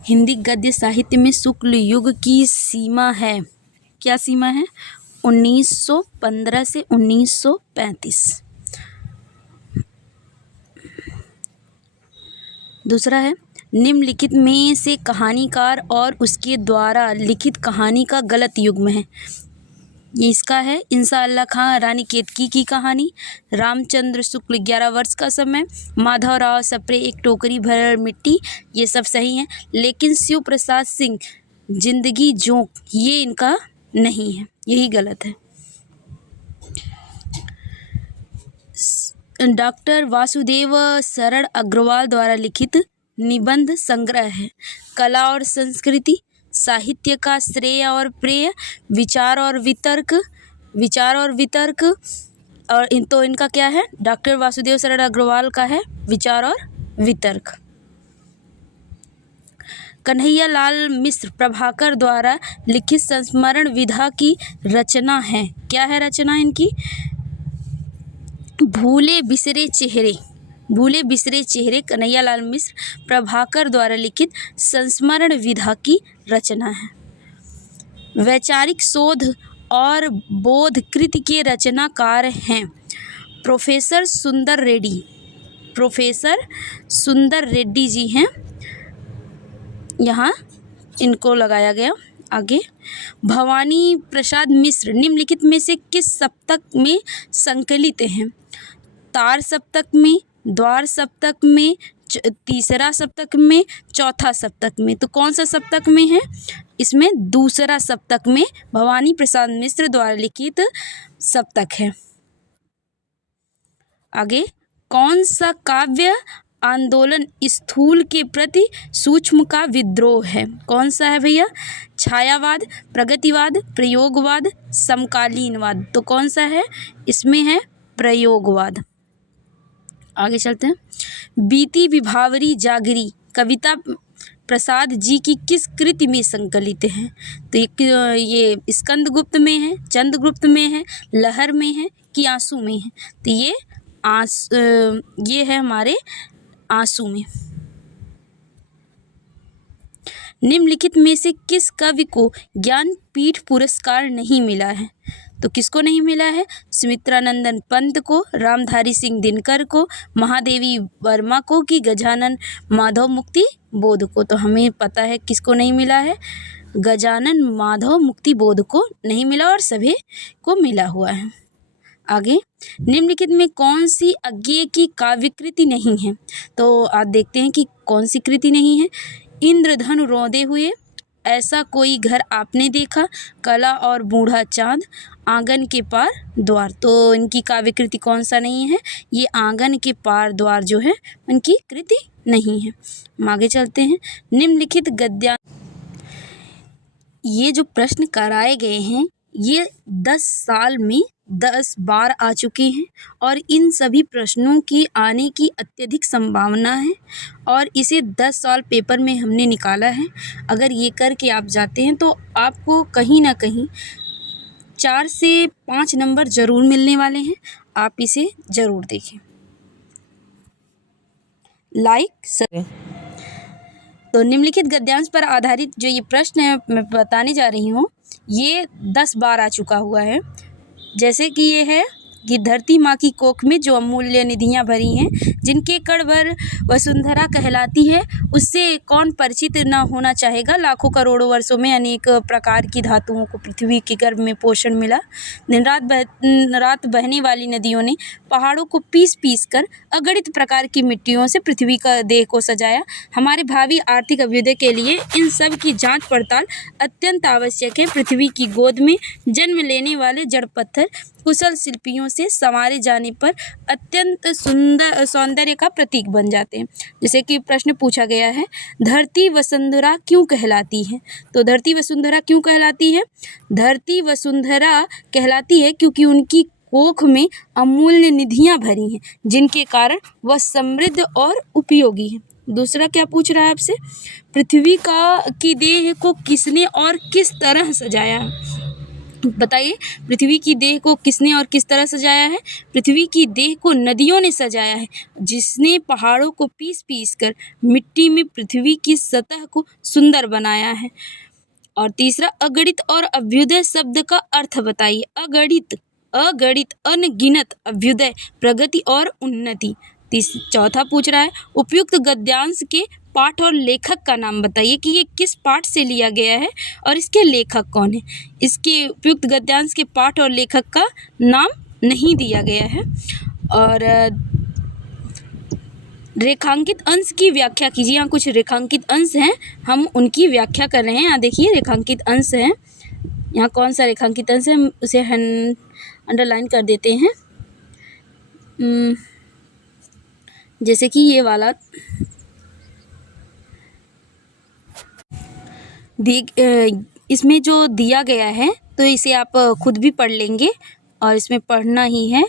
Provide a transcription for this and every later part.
हिंदी गद्य साहित्य में शुक्ल युग की सीमा है, क्या सीमा है? 1915 से 1935। दूसरा है, निम्नलिखित में से कहानीकार और उसके द्वारा लिखित कहानी का गलत युग्म है। ये इसका है, इंसाअल्लाह खां रानी केतकी की कहानी, रामचंद्र शुक्ल 11 वर्ष का समय, माधवराव सप्रे एक टोकरी भर मिट्टी, ये सब सही हैं। लेकिन शिव प्रसाद सिंह जिंदगी जोंक, ये इनका नहीं है, यही गलत है। डॉक्टर वासुदेव शरण अग्रवाल द्वारा लिखित निबंध संग्रह है कला और संस्कृति, साहित्य का श्रेय और प्रेय, विचार और वितर्क, और तो इनका क्या है? डॉक्टर वासुदेव शरण अग्रवाल का है विचार और वितर्क। कन्हैया लाल मिश्र प्रभाकर द्वारा लिखित संस्मरण विधा की रचना है, क्या है रचना इनकी? भूले बिसरे चेहरे कन्हैया लाल मिश्र प्रभाकर द्वारा लिखित संस्मरण विधा की रचना है। वैचारिक शोध और बोध कृति के रचनाकार हैं प्रोफेसर सुंदर रेड्डी जी हैं, यहाँ इनको लगाया गया। आगे, भवानी प्रसाद मिश्र निम्नलिखित में से किस सप्तक में संकलित हैं? तार सप्तक में, द्वार सप्तक में, तीसरा सप्तक में, चौथा सप्तक में। तो कौन सा सप्तक में है? इसमें दूसरा सप्तक में भवानी प्रसाद मिश्र द्वारा लिखित सप्तक है। आगे, कौन सा काव्य आंदोलन स्थूल के प्रति सूक्ष्म का विद्रोह है? कौन सा है भैया? छायावाद, प्रगतिवाद, प्रयोगवाद, समकालीनवाद। तो कौन सा है? इसमें है प्रयोगवाद। आगे चलते हैं। बीती विभावरी जागरी कविता प्रसाद जी की किस कृति में संकलित है? तो ये स्कंदगुप्त में है, चंद्रगुप्त में है, लहर में है कि आंसू में है? तो ये है हमारे आंसू में। निम्नलिखित में से किस कवि को ज्ञानपीठ पुरस्कार नहीं मिला है? तो किसको नहीं मिला है? सुमित्रानंदन पंत को, रामधारी सिंह दिनकर को, महादेवी वर्मा को कि गजानन माधव मुक्ति बोध को? तो हमें पता है किसको नहीं मिला है, गजानन माधव मुक्ति बोध को नहीं मिला और सभी को मिला हुआ है। आगे, निम्नलिखित में कौन सी अज्ञेय की काव्यकृति नहीं है? तो आज देखते हैं कि कौन सी कृति नहीं है। इंद्रधनु रौंदे हुए, ऐसा कोई घर आपने देखा, कला और बूढ़ा चांद, आंगन के पार द्वार। तो इनकी काव्यकृति कौन सा नहीं है? ये आंगन के पार द्वार जो है उनकी कृति नहीं है। हम आगे चलते हैं। निम्नलिखित गद्य, ये जो प्रश्न कराए गए हैं ये 10 साल में 10 बार आ चुके हैं और इन सभी प्रश्नों की आने की अत्यधिक संभावना है और इसे 10 साल पेपर में हमने निकाला है। अगर ये करके आप जाते हैं तो आपको कहीं ना कहीं 4 से 5 नंबर ज़रूर मिलने वाले हैं। आप इसे ज़रूर देखें। तो निम्नलिखित गद्यांश पर आधारित जो ये प्रश्न है मैं बताने जा रही हूँ, ये 10 बार आ चुका हुआ है। जैसे कि ये है कि धरती माँ की कोख में जो अमूल्य निधियाँ भरी हैं, जिनके कण भर वसुंधरा कहलाती है, उससे कौन परिचित न होना चाहेगा। लाखों करोड़ों वर्षों में अनेक प्रकार की धातुओं को पृथ्वी के गर्भ में पोषण मिला। दिन रात बहने वाली नदियों ने पहाड़ों को पीस कर अगणित प्रकार की मिट्टियों से पृथ्वी का देह को सजाया। हमारे भावी आर्थिक अभ्युदय के लिए इन सब की जांच पड़ताल अत्यंत आवश्यक है। पृथ्वी की गोद में जन्म लेने वाले जड़ पत्थर कुशल शिल्पियों से संवारे जाने पर अत्यंत सुंदर सौंदर्य का प्रतीक बन जाते हैं। जैसे कि प्रश्न पूछा गया है, धरती वसुंधरा क्यों कहलाती है? तो धरती वसुंधरा क्यों कहलाती है? धरती वसुंधरा कहलाती है क्योंकि उनकी कोख में अमूल्य निधियां भरी हैं, जिनके कारण वह समृद्ध और उपयोगी है। दूसरा क्या पूछ रहा है आपसे, पृथ्वी की देह को किसने और किस तरह सजाया? बताइए, पृथ्वी की देह को किसने और किस तरह सजाया है? पृथ्वी की देह को नदियों ने सजाया है, जिसने पहाड़ों को पीस-पीस कर मिट्टी में पृथ्वी की सतह को सुंदर बनाया है। और तीसरा, अगणित और अभ्युदय शब्द का अर्थ बताइए। अगणित अनगिनत, अभ्युदय प्रगति और उन्नति। चौथा पूछ रहा है, उपयुक्त गद्यांश के पाठ और लेखक का नाम बताइए कि ये किस पाठ से लिया गया है और इसके लेखक कौन है। इसके उपयुक्त गद्यांश के पाठ और लेखक का नाम नहीं दिया गया है। और रेखांकित अंश की व्याख्या कीजिए। यहाँ कुछ रेखांकित अंश हैं, हम उनकी व्याख्या कर रहे हैं। यहाँ देखिए रेखांकित अंश हैं, यहाँ कौन सा रेखांकित अंश है हम उसे अंडरलाइन कर देते हैं। जैसे कि ये वाला इसमें जो दिया गया है तो इसे आप खुद भी पढ़ लेंगे और इसमें पढ़ना ही है।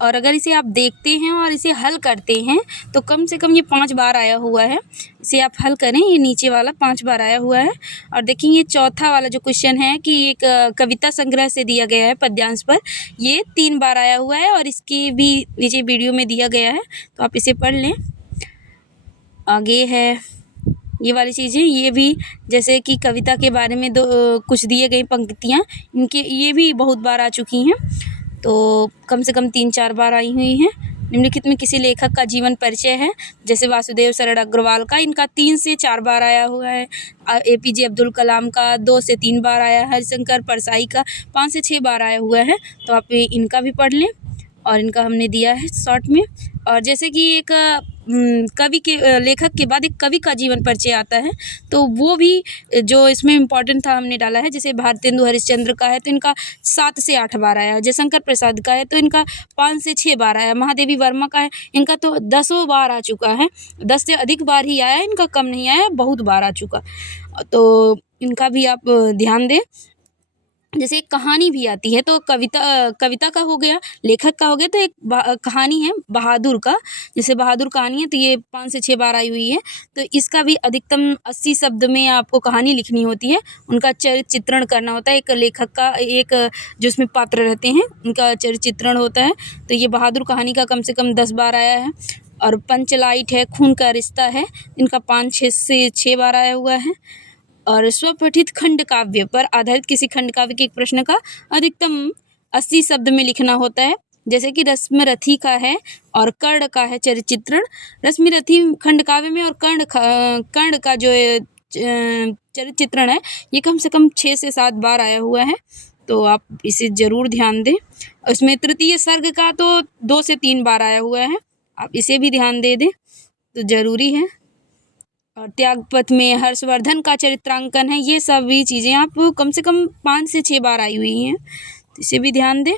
और अगर इसे आप देखते हैं और इसे हल करते हैं तो कम से कम ये 5 बार आया हुआ है। इसे आप हल करें, ये नीचे वाला 5 बार आया हुआ है। और देखेंगे चौथा वाला जो क्वेश्चन है कि एक कविता संग्रह से दिया गया है पद्यांश पर, ये 3 बार आया हुआ है और इसकी भी नीचे वीडियो में दिया गया है, तो आप इसे पढ़ लें। आगे है ये वाली चीज़ें, ये भी जैसे कि कविता के बारे में कुछ दिए गई पंक्तियाँ, इनके ये भी बहुत बार आ चुकी हैं, तो कम से कम 3-4 बार आई हुई हैं। निम्नलिखित में किसी लेखक का जीवन परिचय है, जैसे वासुदेव शरण अग्रवाल का, इनका 3 से 4 बार आया हुआ है। APJ अब्दुल कलाम का 2 से 3 बार आया है। हरिशंकर परसाई का 5 से 6 बार आया हुआ है, तो आप इनका भी पढ़ लें। और इनका हमने दिया है शॉर्ट में। और जैसे कि एक कवि के लेखक के बाद एक कवि का जीवन परिचय आता है, तो वो भी जो इसमें इम्पोर्टेंट था हमने डाला है। जैसे भारतेंदु हरिश्चंद्र का है तो इनका 7 से 8 बार आया। जयशंकर प्रसाद का है तो इनका 5 से 6 बार आया। महादेवी वर्मा का है, इनका तो 10 बार आ चुका है, 10 से अधिक बार ही आया है, इनका कम नहीं आया, बहुत बार आ चुका। तो इनका भी आप ध्यान दें। जैसे एक कहानी भी आती है तो कविता का हो गया, लेखक का हो गया, तो एक कहानी है बहादुर का, जैसे बहादुर कहानी है तो ये 5 से 6 बार आई हुई है। तो इसका भी अधिकतम 80 शब्द में आपको कहानी लिखनी होती है, उनका चरित्र चित्रण करना होता है। एक लेखक का एक जो उसमें पात्र रहते हैं उनका चरित्र चित्रण होता है। तो ये बहादुर कहानी का कम से कम 10 बार आया है। और पंचलाइट है, खून का रिश्ता है, इनका 5 से 6 बार आया हुआ है। और स्वपठित खंड काव्य पर आधारित किसी खंड काव्य के एक प्रश्न का अधिकतम 80 शब्द में लिखना होता है। जैसे कि रश्मिरथी का है और कर्ण का है चरित्र चित्रण। रश्मिरथी खंड काव्य में और कर्ण का जो चरित्र चित्रण है ये कम से कम 6 से 7 बार आया हुआ है, तो आप इसे ज़रूर ध्यान दें। उसमें तृतीय सर्ग का तो 2 से 3 बार आया हुआ है, आप इसे भी ध्यान दे दें तो ज़रूरी है। और त्यागपथ में हर्षवर्धन का चरित्रांकन है, ये सभी चीज़ें आप कम से कम 5 से 6 बार आई हुई हैं, तो इसे भी ध्यान दें।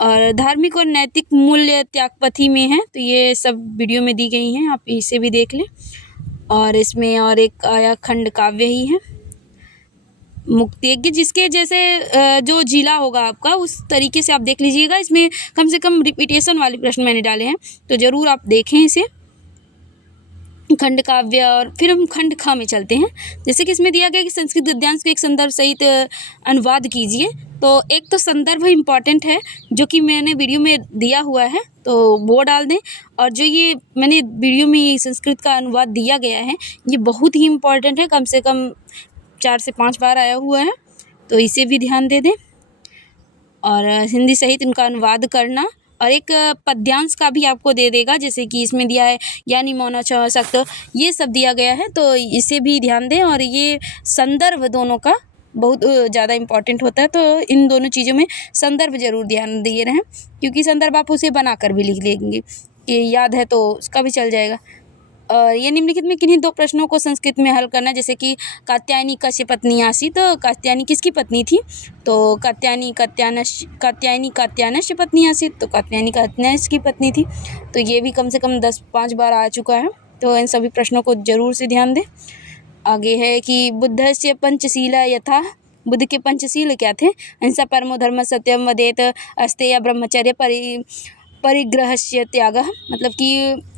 और धार्मिक और नैतिक मूल्य त्यागपथी में है, तो ये सब वीडियो में दी गई हैं, आप इसे भी देख लें। और इसमें और एक आया खंड काव्य ही है मुक्तियज्ञ, जिसके जैसे जो जिला होगा आपका उस तरीके से आप देख लीजिएगा। इसमें कम से कम रिपीटेशन वाले प्रश्न मैंने डाले हैं, तो ज़रूर आप देखें इसे, खंड काव्य। और फिर हम खंड ख में चलते हैं। जैसे कि इसमें दिया गया कि संस्कृत गद्यांश को एक संदर्भ सहित अनुवाद कीजिए, तो एक तो संदर्भ इम्पॉर्टेंट है जो कि मैंने वीडियो में दिया हुआ है, तो वो डाल दें। और जो ये मैंने वीडियो में संस्कृत का अनुवाद दिया गया है ये बहुत ही इम्पॉर्टेंट है, कम से कम 4 से 5 बार आया हुआ है, तो इसे भी ध्यान दे दें। और हिंदी सहित इनका अनुवाद करना। और एक पद्यांश का भी आपको दे देगा, जैसे कि इसमें दिया है यानी मौना सख्त, ये सब दिया गया है, तो इसे भी ध्यान दें। और ये संदर्भ दोनों का बहुत ज़्यादा इम्पॉर्टेंट होता है, तो इन दोनों चीज़ों में संदर्भ ज़रूर ध्यान दिए रहें, क्योंकि संदर्भ आप उसे बना कर भी लिख लेंगे कि याद है तो उसका भी चल जाएगा। और ये निम्नलिखित में किन्हीं 2 प्रश्नों को संस्कृत में हल करना, जैसे कि कात्यायनी कस्य पत्नी आसी, तो कात्यायनी किसकी पत्नी थी, तो कात्यायनी कात्यायनस्य पत्नी आसी, तो कात्यायनी कात्यायनस्य की पत्नी थी। तो ये भी कम से कम 5 बार आ चुका है, तो इन सभी प्रश्नों को जरूर से ध्यान दें। आगे है कि बुद्धस्य पंचशीला यथा, बुद्ध के पंचशील क्या थे, अहिंसा परमो धर्म सत्यम वदेत अस्तेय ब्रह्मचर्य परिग्रहस्य त्याग, मतलब कि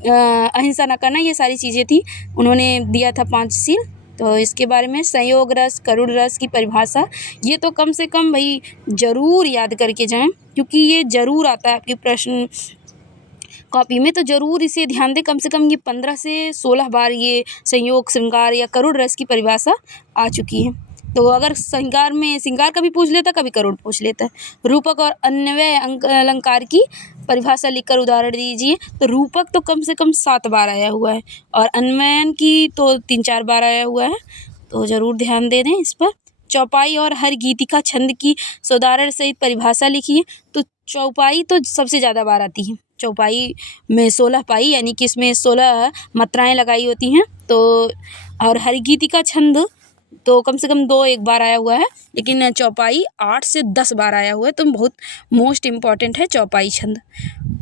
अहिंसा न करना, ये सारी चीज़ें थी, उन्होंने दिया था 5 शील, तो इसके बारे में संयोग रस, करुण रस की परिभाषा ये तो कम से कम भाई ज़रूर याद करके जाएं, क्योंकि ये ज़रूर आता है आपके प्रश्न कॉपी में, तो ज़रूर इसे ध्यान दें। कम से कम ये 15 से 16 बार ये संयोग, श्रृंगार या करुण रस की परिभाषा आ चुकी है। तो अगर श्रृंगार में श्रृंगार कभी पूछ लेता, कभी करुण पूछ लेता है। रूपक और अन्वय अलंकार की परिभाषा लिखकर उदाहरण दीजिए। तो रूपक तो कम से कम 7 बार आया हुआ है और अन्वयन की तो 3-4 बार आया हुआ है, तो ज़रूर ध्यान दे दें इस पर। चौपाई और हर गीतिका छंद की उदाहरण सहित परिभाषा लिखिए। तो चौपाई तो सबसे ज़्यादा बार आती है। चौपाई में 16 पाई यानी कि इसमें 16 मात्राएं लगाई होती हैं। तो और हर गीतिका छंद तो कम से कम 2-1 बार आया हुआ है, लेकिन चौपाई 8 से 10 बार आया हुआ है, तो बहुत मोस्ट इम्पॉर्टेंट है चौपाई छंद।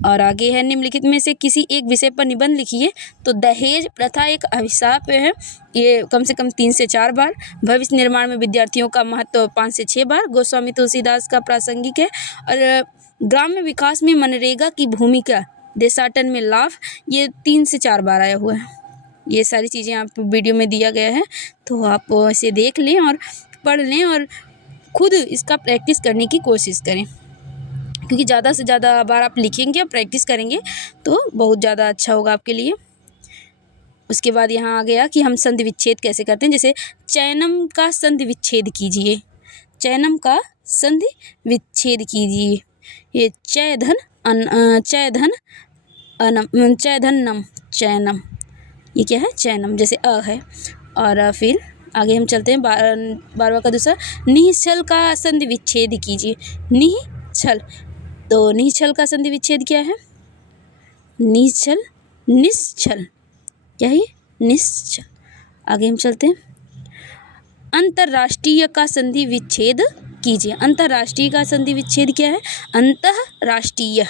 और आगे है निम्नलिखित में से किसी एक विषय पर निबंध लिखिए। तो दहेज प्रथा एक अभिशाप है, ये कम से कम 3 से 4 बार। भविष्य निर्माण में विद्यार्थियों का महत्व 5 से 6 बार। गोस्वामी तुलसीदास का प्रासंगिक है। और ग्राम्य विकास में मनरेगा की भूमिका, देशाटन में लाभ, ये 3 से 4 बार आया हुआ है। ये सारी चीज़ें आप वीडियो में दिया गया है, तो आप इसे देख लें और पढ़ लें और खुद इसका प्रैक्टिस करने की कोशिश करें, क्योंकि ज़्यादा से ज़्यादा बार आप लिखेंगे और प्रैक्टिस करेंगे तो बहुत ज़्यादा अच्छा होगा आपके लिए। उसके बाद यहाँ आ गया कि हम संधि विच्छेद कैसे करते हैं। जैसे चैनम का संधि विच्छेद कीजिए, चैनम का संधि विच्छेद कीजिए। ये चय धन नम, चैनम, ये क्या है? चैनम, जैसे अ है। और फिर आगे हम चलते हैं 12वां का दूसरा, निश्चल का संधि विच्छेद कीजिए। निश्चल, तो निश्चल का संधि विच्छेद क्या है? निश्चल, निश्चल, क्या है? निश्चल। आगे हम चलते हैं, अंतर्राष्ट्रीय का संधि विच्छेद कीजिए। अंतर्राष्ट्रीय का संधि विच्छेद क्या है? अंतर्राष्ट्रीय,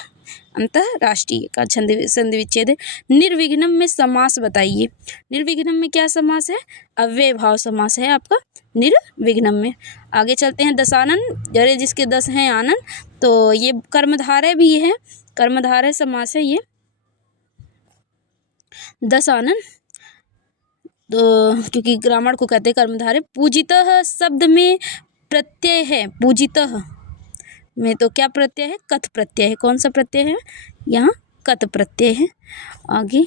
अंतर्राष्ट्रीय का संधि विच्छेद है। निर्विघ्नम में समास बताइए। निर्विघ्नम में क्या समास है? अव्यय भाव समास है आपका निर्विघ्नम में। आगे चलते हैं, दशानन, जरे जिसके 10 हैं आनन, तो ये कर्मधारय भी है, कर्मधारय समास है ये दशानन, तो क्योंकि ग्रामर को कहते हैं कर्मधारय। पूजितः शब्द में प्रत्यय है, पूजितः में तो क्या प्रत्यय है? कथ प्रत्यय है। कौन सा प्रत्यय है? यहाँ कथ प्रत्यय है। आगे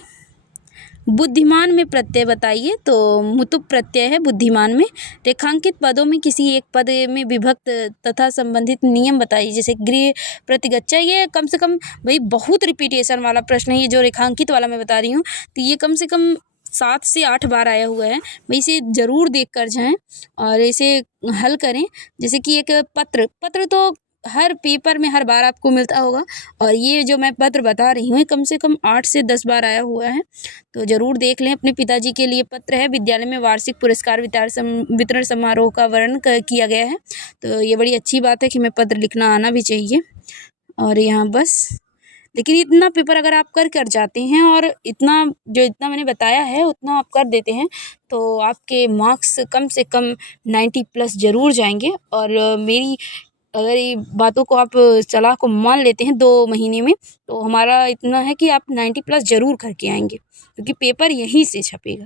बुद्धिमान में प्रत्यय बताइए। तो मुतुप प्रत्यय है बुद्धिमान में। रेखांकित पदों में किसी एक पद में विभक्त तथा संबंधित नियम बताइए। जैसे गृह प्रतिगच्छा, ये कम से कम भाई बहुत रिपीटेशन वाला प्रश्न है। ये जो रेखांकित वाला मैं बता रही हूँ, तो ये कम से कम 7 से 8 बार आया हुआ है। भाई इसे ज़रूर देख कर जाएँ और इसे हल करें। जैसे कि एक पत्र तो हर पेपर में हर बार आपको मिलता होगा, और ये जो मैं पत्र बता रही हूँ ये कम से कम 8 से 10 बार आया हुआ है, तो ज़रूर देख लें। अपने पिताजी के लिए पत्र है। विद्यालय में वार्षिक पुरस्कार वितरण समारोह का वर्णन किया गया है, तो ये बड़ी अच्छी बात है कि हमें पत्र लिखना आना भी चाहिए। और यहाँ बस, लेकिन इतना पेपर अगर आप कर जाते हैं और इतना मैंने बताया है उतना आप कर देते हैं, तो आपके मार्क्स कम से कम 90+ ज़रूर जाएंगे। और मेरी अगर ये बातों को आप सलाह को मान लेते हैं 2 महीने में, तो हमारा इतना है कि आप 90+ ज़रूर करके आएंगे, क्योंकि पेपर यहीं से छपेगा।